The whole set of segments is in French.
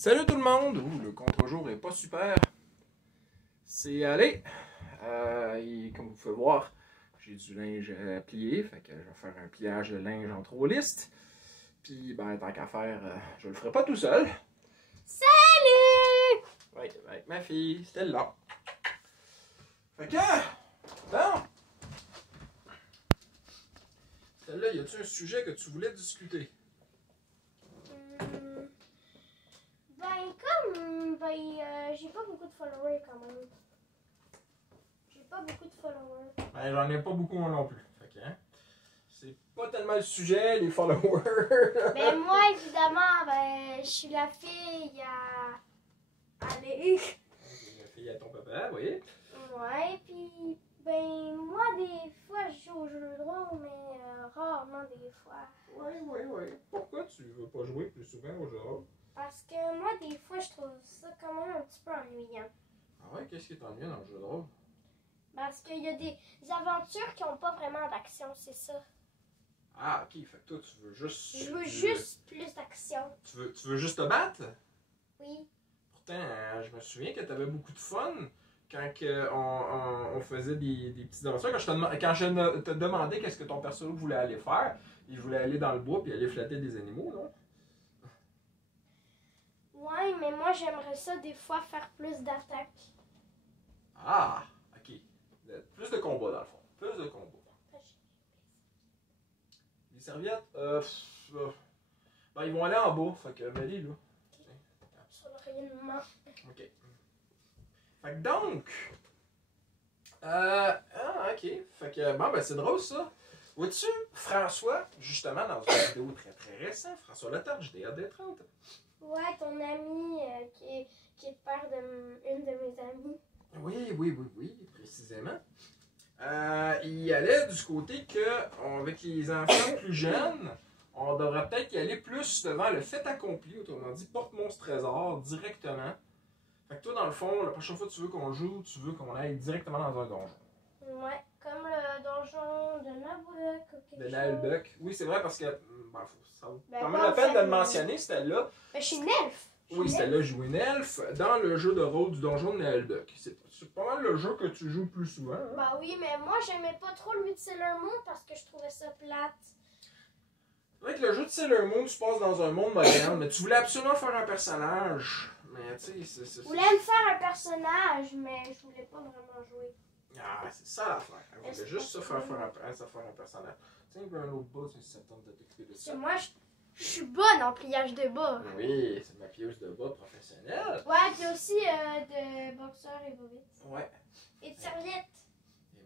Salut tout le monde! Ouh, le contre-jour est pas super. C'est allé. Et comme vous pouvez voir, j'ai du linge à plier. Fait que je vais faire un pliage de linge en trois listes. Puis, ben, tant qu'à faire, je le ferai pas tout seul. Salut! Ouais, avec ma fille, Stella. Fait que, bon. Stella, y a-tu un sujet que tu voulais discuter? J'ai pas beaucoup de followers quand même. J'ai pas beaucoup de followers. Ben, j'en ai pas beaucoup moi non plus. Fait que, hein, c'est pas tellement le sujet, les followers. Ben moi, évidemment, je suis la fille à... Allez. La fille à ton papa, oui. Ouais, puis, moi, des fois, je joue au jeu de rôle, mais rarement des fois. Oui. Pourquoi tu veux pas jouer plus souvent au jeu de rôle? Parce que moi, des fois, je trouve ça quand même un petit peu ennuyant. Ah ouais, qu'est-ce qui t'ennuie dans le jeu de rôle? Parce qu'il y a des aventures qui n'ont pas vraiment d'action, c'est ça. Ah, ok, fait que toi, tu veux juste... Je veux juste plus d'action. Tu veux juste te battre? Oui. Pourtant, je me souviens que t'avais beaucoup de fun quand on faisait des petites aventures. Quand je te demandais qu'est-ce que ton perso voulait aller faire, il voulait aller dans le bois puis aller flatter des animaux, non? Ouais, mais moi, j'aimerais ça des fois faire plus d'attaques. Ah, ok. Plus de combats, dans le fond. Plus de combats. Les serviettes, ben, ils vont aller en bas, fait que mets-les là. Sur le rayonnement. Ok. Fait que donc. Ok. Fait que, bon, ben, c'est drôle ça. Vois-tu, François, justement, dans une vidéo très très récente, François Letarge, DAD30. Ouais, ton ami qui est père d'une de mes amies. Oui, précisément. Il allait du côté que, avec les enfants plus jeunes, on devrait peut-être y aller plus devant le fait accompli, autrement dit, porte-mon ce trésor directement. Fait que toi, dans le fond, la prochaine fois que tu veux qu'on joue, tu veux qu'on aille directement dans un donjon. Ouais, comme le donjon de Nabuluk ou quelque De chose. Nalbuck. Oui, c'est vrai parce que, ça vaut Ben, quand même pas la peine de en le mentionner, c'était là. Ben, je suis une elfe. Oui, c'était là jouer une elfe dans le jeu de rôle du donjon de Nalbuck. C'est pas mal le jeu que tu joues le plus souvent. Hein? Bah oui, mais moi, j'aimais pas trop le de Sailor Moon parce que je trouvais ça plate. C'est vrai que le jeu de Sailor Moon se passe dans un monde moderne, mais tu voulais absolument faire un personnage. Mais tu sais, Je voulais me faire un personnage, mais je voulais pas vraiment jouer. Ah, c'est ça l'affaire. Elle voulait juste se faire un personnage. Tiens, il y a un autre bas, si ça tente de t'occuper de ça. Moi, je suis bonne en pliage de bas. Oui, c'est ma plieuse de bas professionnelle. Ouais, puis aussi de boxeur et bobite. Ouais. Et de serviette.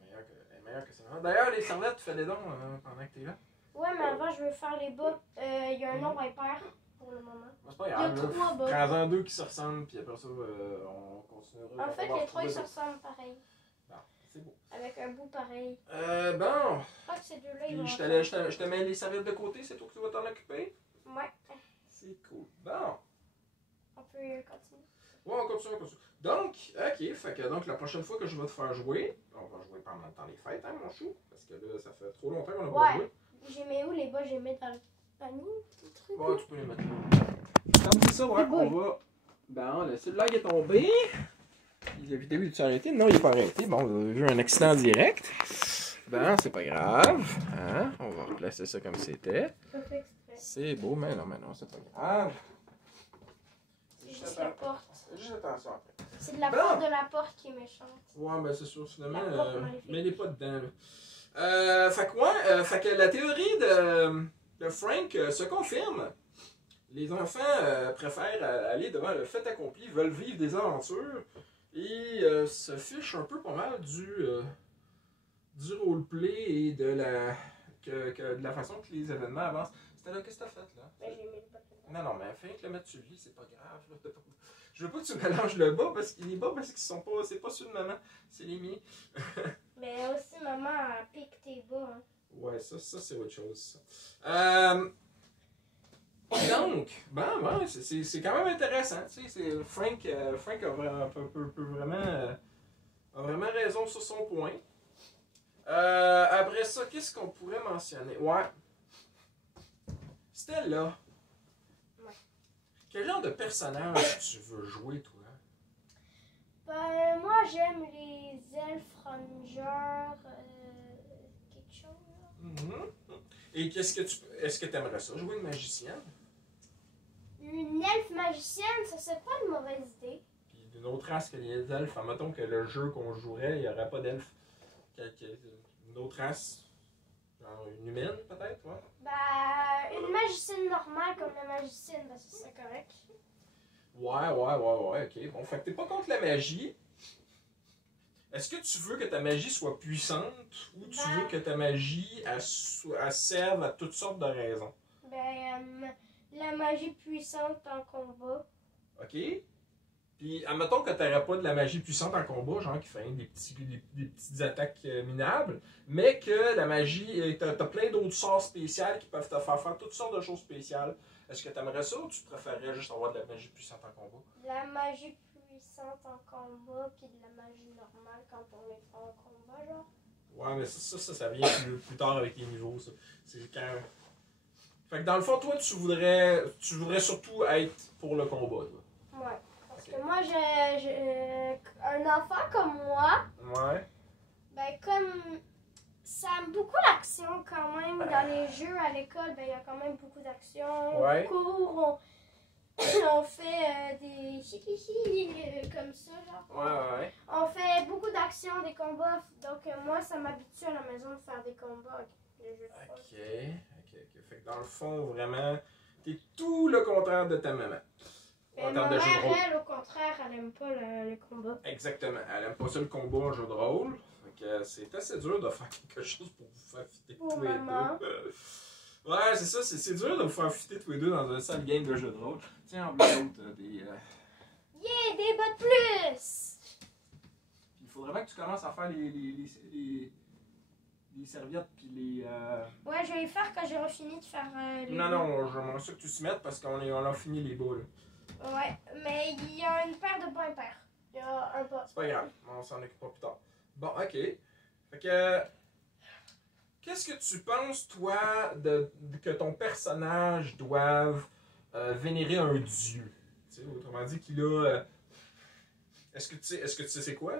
Elle est meilleure que ça. D'ailleurs, les serviettes, tu fais des dons pendant que t'es là. Ouais, mais avant, je veux faire les bas. Il y a un nombre impair pour le moment. C'est pas Il y a grave. 3 bas. Prends-en 2 qui se ressemblent, puis après ça, on continuera. En fait, les 3 ils se ressemblent pareil. Bon, c'est beau. Avec un bout pareil. Bon. Je crois que ces deux-là, ils vont. Puis je te mets les serviettes de côté, c'est toi qui vas t'en occuper? Ouais. C'est cool. Bon. On peut continuer. Ouais, on continue. Donc, ok, fait que donc la prochaine fois que je vais te faire jouer, on va jouer pendant le temps des fêtes, hein, mon chou? Parce que là, ça fait trop longtemps qu'on n'a pas joué. J'ai mis où les bas? J'ai mis dans le panier, le truc. Ouais, tu peux les mettre là. Comme ça, ouais, on va. Bon, le cellulaire est tombé. La vidéo est arrêtée? Non, il n'est pas arrêté. Bon, vous avez vu un accident direct. Bon, c'est pas grave. Hein? On va replacer ça comme c'était. C'est beau, mais non, c'est pas grave. C'est juste la porte. Juste attention après. C'est de la porte de la porte qui est méchante. Ouais, ben c'est sûr, finalement. Maléfique. Mets-les pas dedans, là. Fait que la théorie de Frank se confirme. Les enfants préfèrent aller devant le fait accompli, veulent vivre des aventures et se fichent un peu pas mal du roleplay et de la façon que les événements avancent. C'était là, qu'est-ce que t'as fait là? Ben, j'ai mis le bas. Non, mais afin de le mettre sur le lit, c'est pas grave. Là. Je veux pas que tu mélanges le bas parce qu'ils sont pas. C'est pas ceux de maman, c'est les miens. Mais aussi, maman a pique tes bas. Hein. Ouais, ça c'est autre chose. Donc, ouais, c'est quand même intéressant. Tu sais, Frank peut a vraiment raison sur son point. Après ça, qu'est-ce qu'on pourrait mentionner? Ouais. Stella. Ouais. Quel genre de personnage tu veux jouer, toi? Ben, moi, j'aime les elfes rangers, quelque chose, là. Mhm. Et est-ce que tu aimerais ça, jouer une magicienne? Une elfe magicienne, ça serait pas une mauvaise idée. Puis d'une autre race que les elfes, admettons que le jeu qu'on jouerait, il n'y aurait pas d'elfes. Une autre race, genre une humaine peut-être, ouais? Ben, une magicienne normale comme la magicienne, ben, ça serait correct. Ouais, ok. Bon, fait que t'es pas contre la magie. Est-ce que tu veux que ta magie soit puissante ou tu veux que ta magie elle serve à toutes sortes de raisons? Ben, la magie puissante en combat. Ok? Puis, admettons que t'aurais pas de la magie puissante en combat, genre qui fait des petites attaques minables, mais que la magie, t'as plein d'autres sorts spéciales qui peuvent te faire toutes sortes de choses spéciales. Est-ce que t'aimerais ça ou tu préférerais juste avoir de la magie puissante en combat? La magie puissante en combat, puis de la magie normale quand on est pas en combat, genre. Ouais, mais ça vient plus tard avec les niveaux, ça. C'est quand... Fait que dans le fond, toi, tu voudrais surtout être pour le combat, toi. Ouais. Parce que moi, j'ai un enfant comme moi, Ouais. ben comme ça aime beaucoup l'action quand même dans les jeux à l'école, ben il y a quand même beaucoup d'action. Ouais. On court, on fait des chiquichi comme ça, genre. Ouais. On fait beaucoup d'actions, des combats, donc moi ça m'habitue à la maison de faire des combats avec les jeux de rôle. Ok. Fait que dans le fond, vraiment, t'es tout le contraire de ta maman. Mais En ma termes de jeu de mère, rôle. elle, au contraire, elle aime pas les combats. Exactement. Elle aime pas ça le combat en jeu de rôle. Fait que c'est assez dur de faire quelque chose pour vous faire fitter Pour tous les maman. deux. Ouais, c'est ça. C'est dur de vous faire fitter tous les deux dans un seul game de jeu de rôle. Tiens, en bleu, t'as des... Yeah, des bas de plus! Il faudrait bien que tu commences à faire les serviettes puis les... Ouais, je vais les faire quand j'aurai fini de faire les Non, bas. non, j'aimerais ça que tu s'y mettes parce qu'on a fini les bas, là. Ouais, mais il y a une paire de bas impairs. Il y a un bas. C'est pas grave, on s'en occupera plus tard. Bon, ok. Fait que... Qu'est-ce que tu penses, toi, que ton personnage doive vénérer un dieu? Tu sais, autrement dit, qu'il a... Est-ce que tu sais c'est quoi,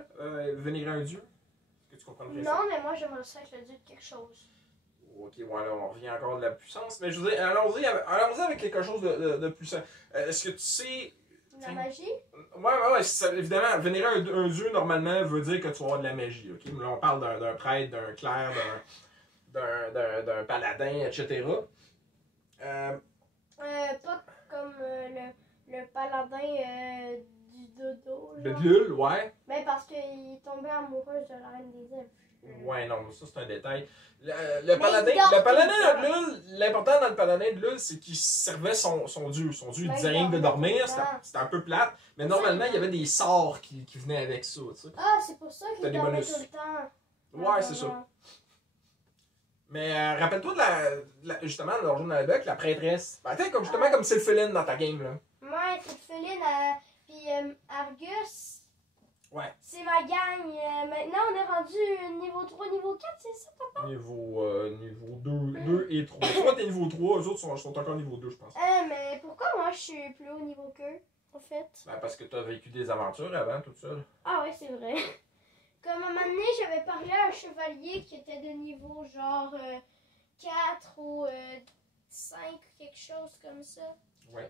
vénérer un dieu? Est-ce que tu comprends le principe? Non, mais moi j'aimerais ça être le dieu de quelque chose. Ok, voilà, on revient encore de la puissance. Mais je veux dire, allons-y avec quelque chose de puissant. Est-ce que tu sais... La magie? Ouais, évidemment, vénérer un dieu, normalement, veut dire que tu vas avoir de la magie, ok? Là, on parle d'un prêtre, d'un clerc, d'un paladin, etc. Pas comme le paladin du dodo. Le genre. Lul, ouais. Mais parce qu'il est tombé amoureux de la reine des elfes. Ouais, non, ça c'est un détail. Le Mais paladin, il dort le paladin tout le de Lul, l'important dans le paladin de Lul, c'est qu'il servait son dieu. Son dieu, il Ben, disait il rien que de dormait dormir, tout le temps. c'était un peu plate. Mais normalement, il y avait des sorts qui venaient avec ça, tu sais. Ah, c'est pour ça T'as qu'il des dormait bonus. tout le temps. Ouais, c'est ça. Mais rappelle-toi justement, dans le jour de la bec, la prêtresse. Ben, t'es justement comme Sylphéline dans ta game, là. Ouais, Tréfeline, puis Argus, Ouais. c'est ma gang. Maintenant, on est rendu niveau 3, niveau 4, c'est ça, papa? Niveau 2 et 3. Toi, t'es niveau 3, eux autres sont encore niveau 2, je pense. Mais pourquoi moi je suis plus haut niveau qu'eux, en fait? Ben, parce que t'as vécu des aventures avant, tout ça. Ah ouais, c'est vrai. Comme à un moment donné, j'avais parlé à un chevalier qui était de niveau genre 4 ou 5, quelque chose comme ça. Ouais.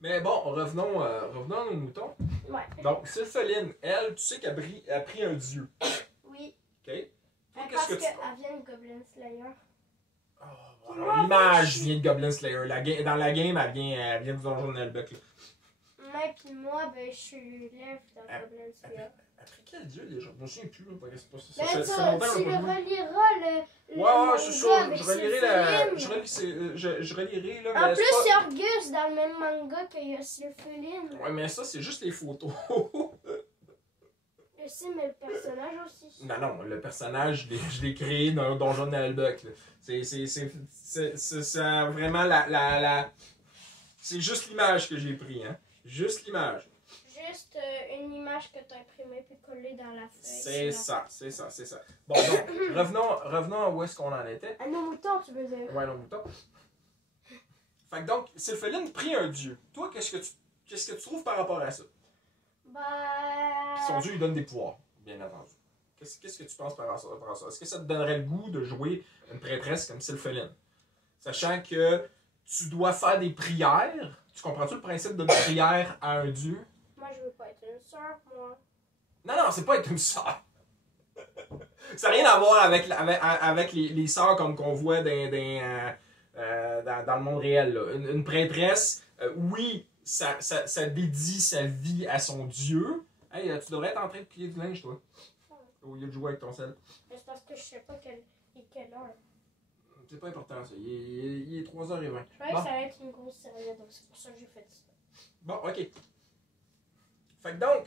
Mais bon, revenons à nos moutons. Ouais. Donc, Sylphéline, elle, tu sais qu'elle a pris un dieu. Oui. OK? Toi, Parce qu'est-ce que tu... qu'elle vient de Goblin Slayer. Oh, alors, l'image vient de Goblin Slayer. Dans la game, elle vient du donjon de Nelbuck. Ouais, puis moi, ben, je suis l'elfe dans Goblin Slayer. Après quel dieu déjà? Je me souviens plus, là. C'est pas ça. Mais Ça fait ça, longtemps tu qu'on le a pas joué. reliras le Ouais, c'est ça. avec Je relirai la. Sylphéline. Je relirai, là. En Mais plus, c'est il y a Argus dans le même manga qu'il y a Sylphéline. pas... Ouais, mais ça, c'est juste les photos. Je sais, mais le personnage aussi. Non, le personnage, je l'ai créé dans le donjon de Nelbuck, là. C'est vraiment la... C'est juste l'image que j'ai pris, hein. Juste l'image. Juste une image que tu as imprimée puis collée dans la C'est feuille. ça. Bon, donc, revenons à où est-ce qu'on en était. À nos moutons, tu veux dire. Ouais, nos moutons. Fait que donc, Sylpheline prie un dieu. Toi, qu'est-ce que tu trouves par rapport à ça? Bah. Puis son dieu, il donne des pouvoirs, bien entendu. Qu'est-ce que tu penses par rapport à ça? Est-ce que ça te donnerait le goût de jouer une prêtresse comme Sylpheline? Sachant que tu dois faire des prières. Tu comprends-tu le principe d'une prière à un dieu? Moi, je veux pas être une sœur, moi. Non, c'est pas être une sœur. Ça n'a rien à voir avec les sœurs comme qu'on voit dans le monde réel. Là. Une prêtresse, oui, ça dédie sa vie à son dieu. Hey, tu devrais être en train de plier du linge, toi. Au lieu de jouer avec ton sel. Mais c'est parce que je sais pas quelle heure. C'est pas important, ça. Il est 3h20. Je croyais que ça allait être une grosse serviette, donc c'est pour ça que j'ai fait ça. Bon, ok. Fait que donc,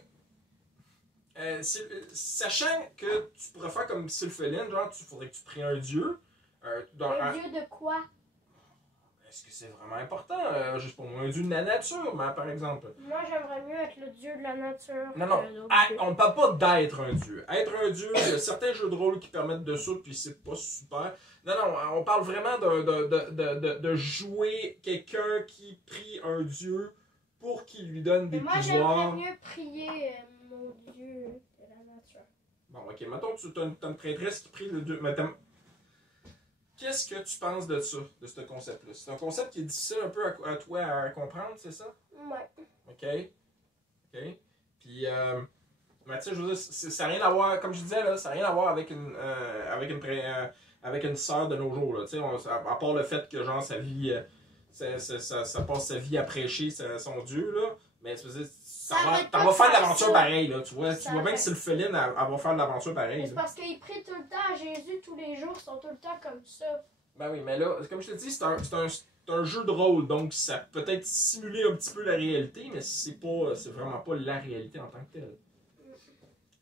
sachant que tu pourrais faire comme Sylpheline, genre, il faudrait que tu pries un dieu. Un dieu de quoi? Est-ce que c'est vraiment important? Juste pour moi, un dieu de la nature, mais, par exemple. Moi, j'aimerais mieux être le dieu de la nature. Non. On ne parle pas d'être un dieu. Être un dieu, il y a certains jeux de rôle qui permettent de ça, puis c'est pas super. Non, on parle vraiment de jouer quelqu'un qui prie un dieu pour qu'il lui donne des pouvoirs. Moi, j'aimerais mieux prier mon dieu de la nature. Bon, ok, mettons que tu as une prêtresse qui prie le dieu. Qu'est-ce que tu penses de ça, de ce concept-là? C'est un concept qui est difficile un peu à toi à comprendre, c'est ça? Ouais. Ok. Puis, mais tu sais, je veux dire, ça n'a rien à voir, comme je disais, là, ça n'a rien à voir avec une sœur de nos jours, là, tu sais, à part le fait que, genre, sa vie, ça passe sa vie à prêcher son Dieu, là, mais tu veux dire, t'en vas faire de l'aventure pareil, là, tu vois bien que Sylpheline, elle va faire de l'aventure pareil. C'est parce qu'ils prient tout le temps à Jésus tous les jours, ils sont tout le temps comme ça. Ben oui, mais là, comme je te dis, c'est un jeu de rôle, donc ça peut être simuler un petit peu la réalité, mais c'est vraiment pas la réalité en tant que telle.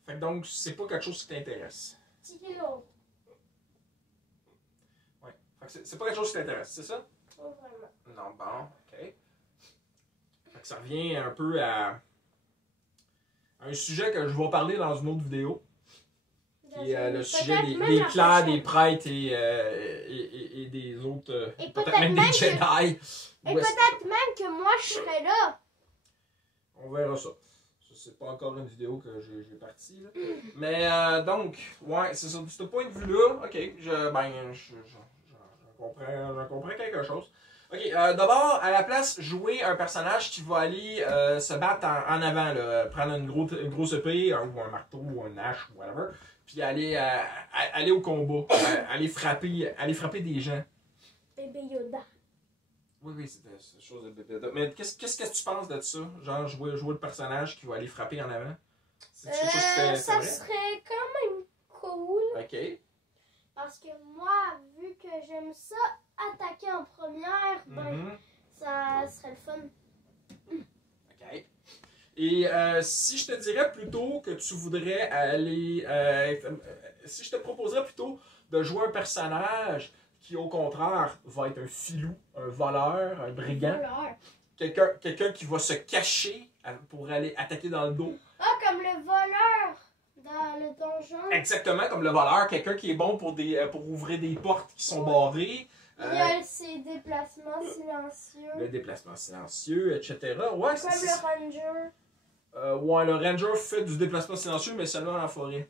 Fait que donc, c'est pas quelque chose qui t'intéresse. Tilo. Ouais. Fait que c'est pas quelque chose qui t'intéresse, c'est ça? Pas vraiment. Non, bon, ok. Fait que ça revient un peu à un sujet que je vais parler dans une autre vidéo. Qui est le sujet des clans, des prêtres et des autres. Et peut-être même des Jedi. Et peut-être même que moi je serais là. On verra ça. C'est pas encore une vidéo que j'ai partie. Là. Mais donc, ouais, c'est ça. De ce point de vue-là, ok, j'en comprends quelque chose. Ok, d'abord, à la place, jouer un personnage qui va aller se battre en avant, là, prendre une grosse épée, ou un marteau, ou un hache, ou whatever, puis aller au combat, aller frapper des gens. Bébé Yoda. Oui, c'est une chose de bébé. Mais qu'est-ce que tu penses de ça? Genre, jouer le personnage qui va aller frapper en avant? C'est quelque chose qui ça serait quand même cool. Ok. Parce que moi, vu que j'aime ça, attaquer en première, ben, ça serait le fun. Ok. Et si je te dirais plutôt que tu voudrais aller... si je te proposerais plutôt de jouer un personnage qui, au contraire, va être un filou, un voleur, un brigand. Quelqu'un qui va se cacher pour aller attaquer dans le dos. Ah, comme le voleur dans le donjon. Exactement, comme le voleur. Quelqu'un qui est bon pour ouvrir des portes qui sont barrées. Il y a ses déplacements silencieux. Le déplacement silencieux, etc. Ouais, comme le ranger. Ouais, le ranger fait du déplacement silencieux, mais seulement dans la forêt.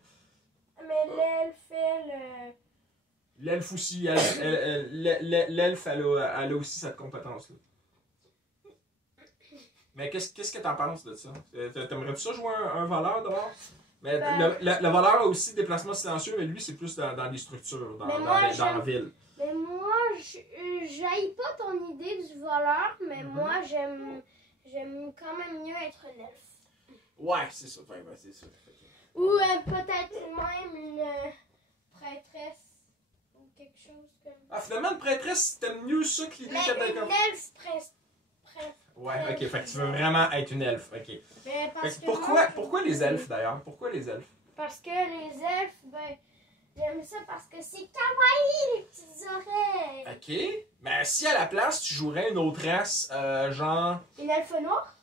Mais l'elfe fait L'elfe aussi, l'elfe, elle a aussi cette compétence-là. Mais qu'est-ce que t'en penses de ça? T'aimerais-tu ça jouer un voleur dehors? Mais le voleur a aussi déplacement silencieux, mais lui, c'est plus dans les structures, dans la ville. Mais moi, j'haïs pas ton idée du voleur, mais moi, j'aime quand même mieux être un elfe. Ouais, c'est ça. Ouais, c'est ça. Ou peut-être même une prêtresse. Quelque chose comme... Ah, finalement, une prêtresse, t'aimes mieux ça que l'idée qu'elle une elfe prêtresse. Ouais, ok, fait que tu veux vraiment être une elfe, ok. Mais parce que pourquoi les elfes d'ailleurs? Pourquoi les elfes? Parce que les elfes, ben, j'aime ça parce que c'est kawaii les petites oreilles. Ok, mais si à la place tu jouerais une autre race, genre. Une elfe noire?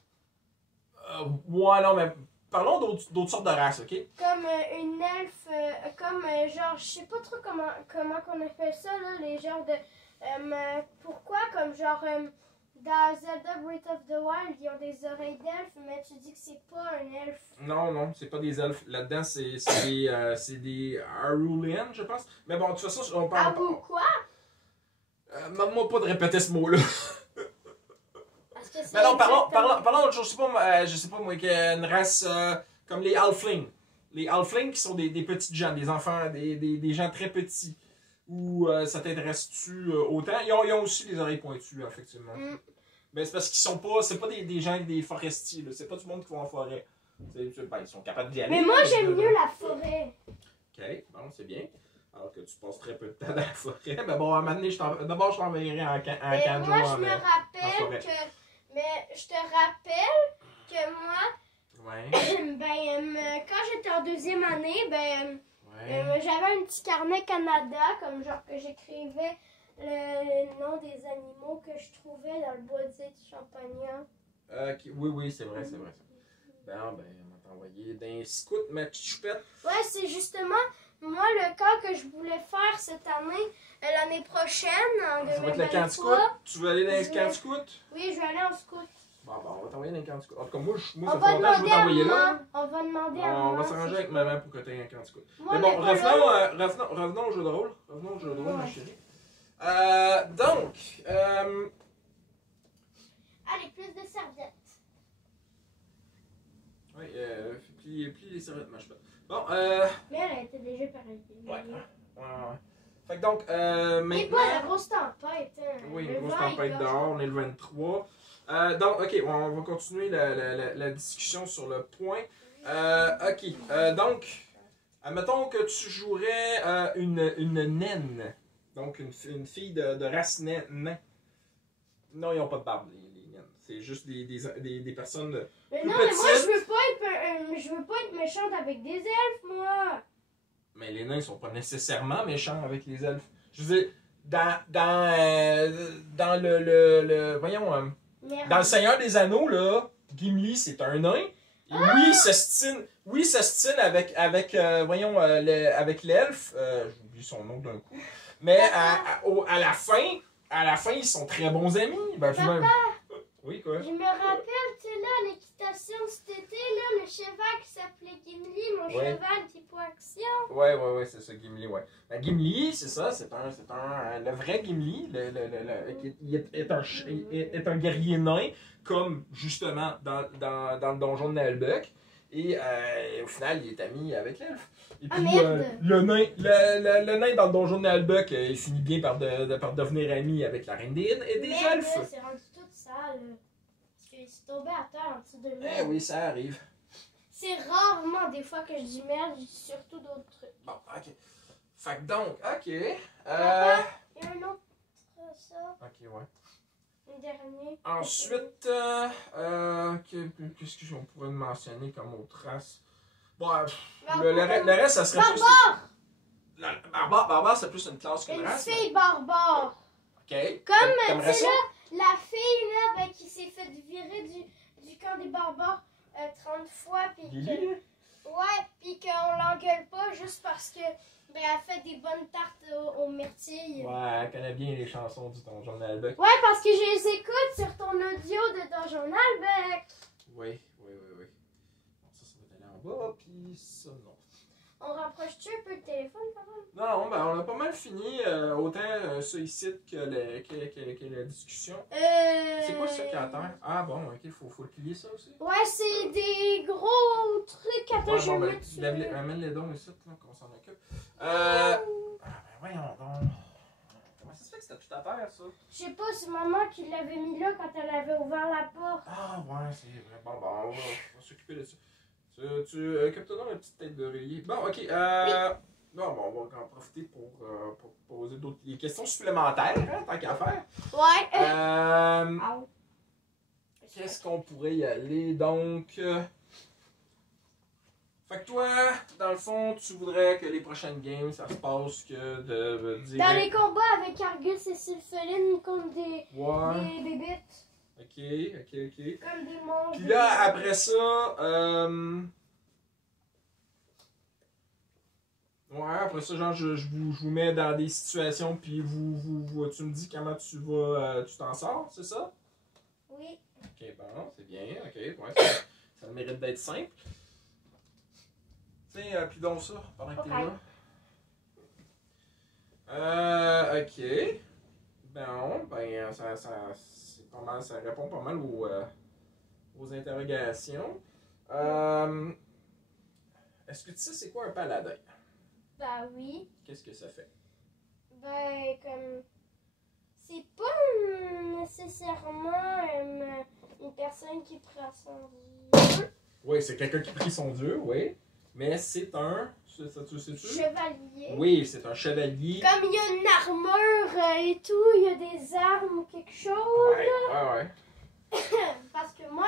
Ouais, non, mais parlons d'autres sortes de races, ok? Comme une elfe, comme genre, je sais pas trop comment qu'on appelle ça, là, les genres de... pourquoi, comme genre, Dans Zelda Breath of the Wild, ils ont des oreilles d'elfe, mais tu dis que c'est pas un elfe. Non, non, c'est pas des elfes. Là-dedans, c'est des Arulian, je pense. Mais bon, de toute façon, on parle. Ah, ou quoi? Demande-moi pas de répéter ce mot-là. Parce que c'est Mais non, exactement- parlons d'autre chose. Je sais pas moi, une race comme les Halflings. Les Halflings qui sont des petites gens, des enfants, des gens très petits. Ou ça t'intéresse-tu autant? Ils ont aussi des oreilles pointues, effectivement. Mm. Ben, c'est parce qu'ils sont pas. C'est pas des gens, des forestiers, là. C'est pas du monde qui va en forêt. Ben, ils sont capables d'y aller. Mais moi, j'aime de- mieux la forêt. Ok, bon, c'est bien. Alors que tu passes très peu de temps dans la forêt. Mais bon, à un moment donné, d'abord, je t'enverrai en Mais camp moi, je en me forêt. rappelle que... Mais je te rappelle que moi, Ouais, quand j'étais en deuxième année, ouais. j'avais un petit carnet Canada, comme genre que j'écrivais le nom des animaux que je trouvais dans le boisé de Champagnat. Oui, c'est vrai, c'est vrai. Ben, on va t'envoyer d'un scout, ma petite choupette. Ouais, c'est justement, moi, le camp que je voulais faire cette année, l'année prochaine, en Ça va être le camp de scout. 2023. Tu veux aller dans le Je camp de vais- scout? Oui, je vais aller en scout. Bon, on va t'envoyer dans le camp de scout. En tout cas, moi, On ça va fait longtemps que je veux demander à t'envoyer là. maman. On va demander à maman. On va si s'arranger je avec peux. maman pour que tu aies un camp de scout. Moi, Mais bon, mais pas là. revenons au jeu de rôle. Revenons au jeu de rôle, ma Ouais. chérie. Donc, Allez, plus de serviettes. oui, plie les serviettes, ma choupette. Bon, Mais elle était déjà pareille. ouais. Fait que donc, Et maintenant. pas la grosse tempête. Hein. Oui, Le une grosse vent, tempête il dehors, on est le 23. Donc, ok, on va continuer la discussion sur le point. Donc, admettons que tu jouerais une naine. Donc, une fille de race naine. Non, ils n'ont pas de barbe, les naines. C'est juste des personnes. Mais plus non, mais moi, petites. je veux pas être méchante avec des elfes, moi. Mais les nains, ils sont pas nécessairement méchants avec les elfes. Je veux dire, dans voyons, Merde. dans le Seigneur des Anneaux, là, Gimli, c'est un nain. Et oui, ça se tient avec l'elfe. J'oublie son nom d'un coup. Mais à la fin, ils sont très bons amis. Ben, puis même... Oui, quoi? Je me rappelle, tu sais, là, à l'équitation cet été, là, le cheval qui s'appelait Gimli, mon Ouais. cheval typo action. Ouais, c'est ça, Gimli, ouais. Ben, Gimli, c'est ça, le vrai Gimli, il est un guerrier nain, comme justement dans le donjon de Nalbuck. Et au final, il est ami avec l'elfe. Et puis, merde! le nain dans le donjon de Nalbuck, il finit bien par devenir ami avec la reine des Merde, elfes. c'est rendu tout sale. Parce qu'il s'est tombé à terre en dessous de lui. Eh oui, ça arrive. C'est rarement des fois que je dis merde, je dis surtout d'autres trucs. Bon, ok. Fait que donc, ok. Papa, il y a un autre, ça, Ok, ouais. un dernier. Ensuite, qu'est-ce qu'on pourrait mentionner comme autre race? Bon, le reste, ça serait Barbare! plus... Barbare, c'est plus une classe qu'une Une race. fille barbare. Ok. Comme, T'aimerais tu sais, ça? là, la fille, là, qui s'est fait virer du camp des barbares 30 fois, puis Lily? que... Ouais, puis qu'on l'engueule pas juste parce que elle fait des bonnes tartes aux myrtilles. Ouais, elle connaît bien les chansons du Donjon de Nalbuck. Ouais, parce que je les écoute sur ton audio de ton journal, Oui. Bon, ça va aller en bas, puis ça, non. On rapproche-tu un peu le téléphone, quand même? Non, ben on a pas mal fini, autant ça ici que la discussion. C'est quoi ça qui est à terre? Ah bon, ok, faut le plier ça aussi. Ouais, c'est des gros trucs. Attends, Ouais, je bon, vais ben, mettre sur... amène les dons ici, là, qu'on s'en occupe. Ben voyons donc. Comment ça se fait que c'était tout à terre, ça? Je sais pas, c'est maman qui l'avait mis là quand elle avait ouvert la porte. Ah ouais, c'est vrai. Bon, on va s'occuper de ça. Tu captes donc la petite tête d'oreiller. Bon, ok. Non, bon, on va en profiter pour poser des questions supplémentaires, hein, tant qu'à faire. Ouais. Au. Qu'est-ce qu'on pourrait y aller, donc? Fait que toi, dans le fond, tu voudrais que les prochaines games, ça se passe que de dire... Dans les combats avec Argus et Sylpheline contre des Ouais, bébites. ok. Comme des monstres. Puis là, après ça, ouais, après ça, genre, je vous mets dans des situations, puis tu me dis comment tu t'en sors, c'est ça? Oui. Ok, bon, c'est bien. Ok, ouais, ça a le mérite d'être simple. Tiens, appuie donc ça pendant que t'es Ok. là. Ok. Bon, ben, c'est pas mal, ça répond pas mal aux interrogations. Est-ce que tu sais c'est quoi un paladin? Bah oui. Qu'est-ce que ça fait? Ben, comme. C'est pas nécessairement une personne qui prend son dieu. Oui, c'est quelqu'un qui prie son dieu, oui. Mais c'est un. Ça, tu sais-tu? Chevalier. Oui, c'est un chevalier. Comme il y a une armure et tout, il y a des armes ou quelque chose. Ouais. Parce que moi,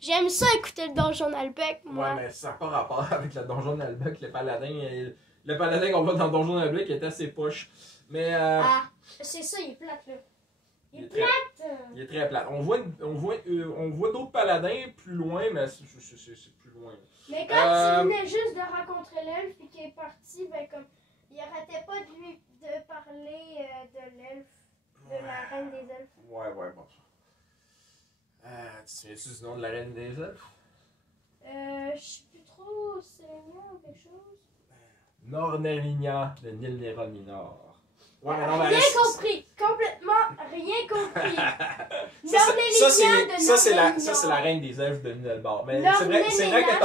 j'aime ça écouter le Donjon Albec, moi. Ouais, mais ça n'a pas rapport avec le donjon d'Albec. Le paladin qu'on voit dans le donjon d'Albec est assez poche. Mais. Ah, c'est ça, il est plate, là. Il est plate! Il est très plate. On voit d'autres paladins plus loin, mais c'est plus loin. Mais quand il venait juste de rencontrer l'elfe et qu'il est parti, ben comme il arrêtait pas de parler de l'elfe, de la reine des elfes. Ouais, bon. Tu te souviens-tu du nom de la reine des elfes? Je sais plus trop, c'est le nom ou quelque chose. Nornelinia de Nilnera Minor. Ouais, mais non, Rien mais compris, complètement rien compris. ça, c'est la reine des elfes de Nilnbar. Mais c'est vrai que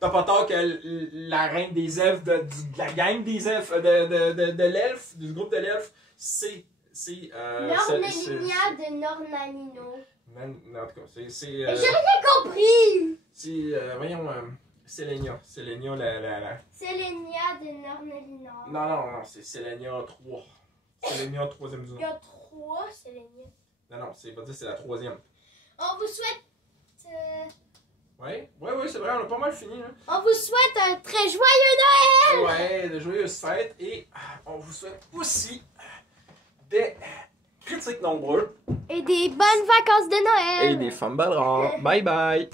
t'as pas tort que la reine des elfes de la gang des elfes de l'elfe, du groupe de l'elfe, c'est Nornelinia de Nornanino. En tout cas, c'est J'ai rien compris! voyons, Selenia la... Selenia de Nornelina. Non, c'est Selenia 3. Selenia 3e du nom. Il y a 3 Selenia. Non, c'est pas dire c'est la 3e. On vous souhaite... Ouais, c'est vrai, on a pas mal fini. Hein. On vous souhaite un très joyeux Noël! Ouais, de joyeuses fêtes et on vous souhaite aussi des critiques nombreux Et des bonnes vacances de Noël! et des femmes ballants. Bye bye!